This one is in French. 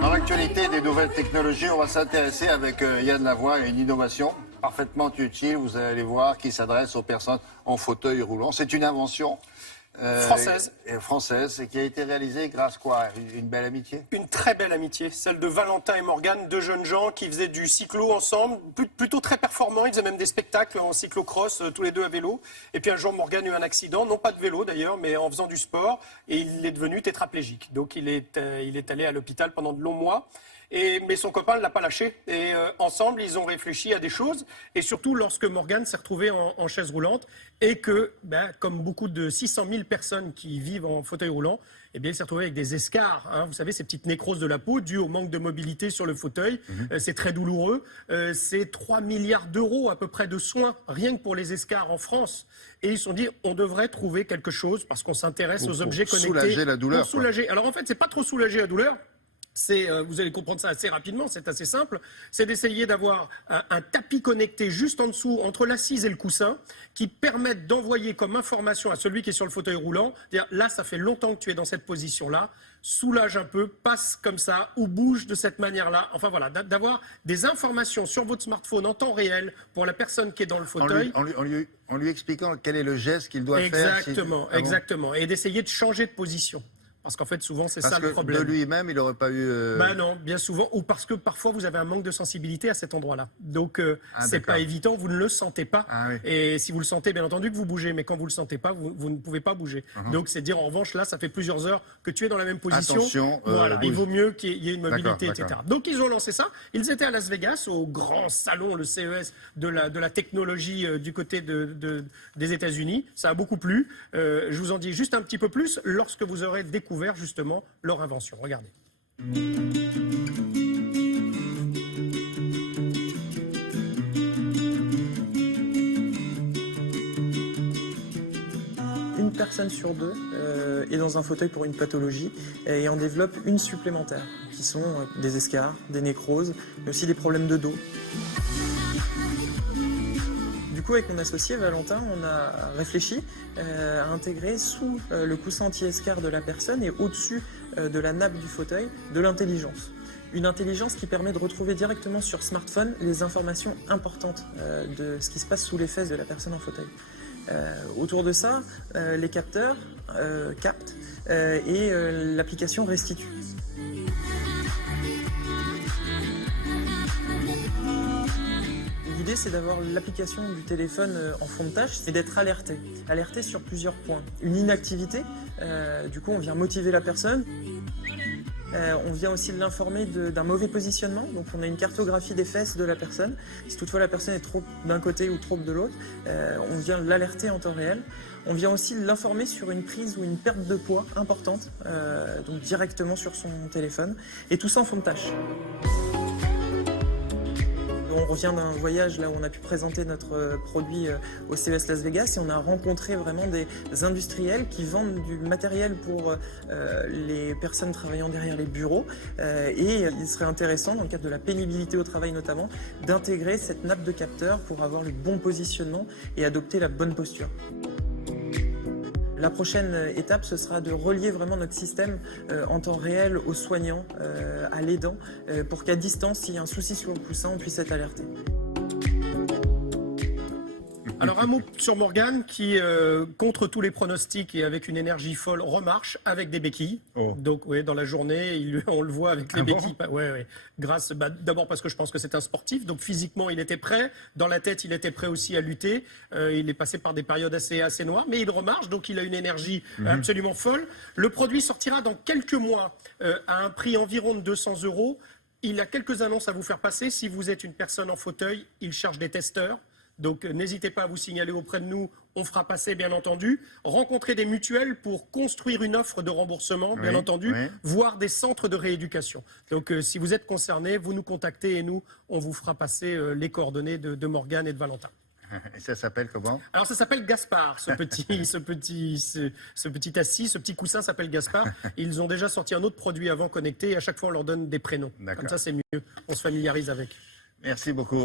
Dans l'actualité des nouvelles technologies, on va s'intéresser avec Yann Lavoie à une innovation parfaitement utile, vous allez voir, qui s'adresse aux personnes en fauteuil roulant. C'est une invention française et qui a été réalisée grâce quoi? Une belle amitié? Une très belle amitié, celle de Valentin et Morgane, deux jeunes gens qui faisaient du cyclo ensemble, plutôt très performants, ils faisaient même des spectacles en cyclocross, tous les deux à vélo. Et puis un jour, Morgane a eu un accident, non pas de vélo d'ailleurs, mais en faisant du sport, et il est devenu tétraplégique. Donc il est allé à l'hôpital pendant de longs mois. Mais son copain ne l'a pas lâché. Et ensemble, ils ont réfléchi à des choses. Et surtout, lorsque Morgane s'est retrouvé en chaise roulante et que, comme beaucoup de 600 000 personnes qui vivent en fauteuil roulant, eh bien, il s'est retrouvé avec des escarres. Hein, vous savez, ces petites nécroses de la peau dues au manque de mobilité sur le fauteuil. C'est très douloureux. C'est 3 milliards d'euros à peu près de soins, rien que pour les escarres en France. Et ils se sont dit, on devrait trouver quelque chose parce qu'on s'intéresse aux objets connectés. Pour soulager la douleur. Pour soulager. Alors en fait, c'est pas trop soulager la douleur. Vous allez comprendre ça assez rapidement, c'est assez simple, c'est d'essayer d'avoir un tapis connecté juste en dessous, entre l'assise et le coussin, qui permettent d'envoyer comme information à celui qui est sur le fauteuil roulant, dire là ça fait longtemps que tu es dans cette position-là, soulage un peu, passe comme ça, ou bouge de cette manière-là, enfin voilà, d'avoir des informations sur votre smartphone en temps réel pour la personne qui est dans le fauteuil. En lui expliquant quel est le geste qu'il doit faire. Exactement, et d'essayer de changer de position. Parce qu'en fait, souvent, c'est ça le problème. Parce que de lui-même, il n'aurait pas eu... non, bien souvent. Ou parce que parfois, vous avez un manque de sensibilité à cet endroit-là. Donc, c'est pas évident, vous ne le sentez pas. Oui. Et si vous le sentez, bien entendu que vous bougez. Mais quand vous ne le sentez pas, vous ne pouvez pas bouger. Donc, c'est dire, en revanche, là, ça fait plusieurs heures que tu es dans la même position. Attention, voilà, il vaut mieux qu'il y ait une mobilité, etc. Donc, ils ont lancé ça. Ils étaient à Las Vegas, au grand salon, le CES, de la technologie du côté des États-Unis. Ça a beaucoup plu. Je vous en dis juste un petit peu plus lorsque vous aurez découvert, justement, leur invention. Regardez. Une personne sur deux est dans un fauteuil pour une pathologie et en développe une supplémentaire, qui sont des escarres, des nécroses, mais aussi des problèmes de dos. Du coup, avec mon associé Valentin, on a réfléchi à intégrer sous le coussin anti-escarre de la personne et au-dessus de la nappe du fauteuil de l'intelligence. Une intelligence qui permet de retrouver directement sur smartphone les informations importantes de ce qui se passe sous les fesses de la personne en fauteuil. Autour de ça, les capteurs captent et l'application restitue. L'idée, c'est d'avoir l'application du téléphone en fond de tâche et d'être alerté sur plusieurs points. Une inactivité, du coup, on vient motiver la personne. On vient aussi l'informer d'un mauvais positionnement, donc on a une cartographie des fesses de la personne. Si toutefois la personne est trop d'un côté ou trop de l'autre, on vient l'alerter en temps réel. On vient aussi l'informer sur une prise ou une perte de poids importante, donc directement sur son téléphone, et tout ça en fond de tâche. On revient d'un voyage là où on a pu présenter notre produit au CES Las Vegas et on a rencontré vraiment des industriels qui vendent du matériel pour les personnes travaillant derrière les bureaux et il serait intéressant, dans le cadre de la pénibilité au travail notamment, d'intégrer cette nappe de capteurs pour avoir le bon positionnement et adopter la bonne posture. La prochaine étape, ce sera de relier vraiment notre système en temps réel aux soignants, à l'aidant, pour qu'à distance, s'il y a un souci sur le coussin, on puisse être alerté. Alors un mot sur Morgane qui, contre tous les pronostics et avec une énergie folle, remarche avec des béquilles. Oh. Donc dans la journée, on le voit avec les béquilles. Ouais. Grâce, d'abord parce que je pense que c'est un sportif, donc physiquement il était prêt, dans la tête il était prêt aussi à lutter. Il est passé par des périodes assez noires, mais il remarche, donc il a une énergie absolument folle. Le produit sortira dans quelques mois à un prix environ de 200 €. Il a quelques annonces à vous faire passer. Si vous êtes une personne en fauteuil, il cherche des testeurs. Donc n'hésitez pas à vous signaler auprès de nous, on fera passer bien entendu. Rencontrer des mutuelles pour construire une offre de remboursement, bien entendu, voire des centres de rééducation. Donc si vous êtes concerné, vous nous contactez et nous, on vous fera passer les coordonnées de Morgane et de Valentin. Et ça s'appelle comment? Alors ça s'appelle Gaspard, ce petit assis, ce petit coussin s'appelle Gaspard. Ils ont déjà sorti un autre produit avant connecté et à chaque fois on leur donne des prénoms. Comme ça c'est mieux, on se familiarise avec. Merci beaucoup.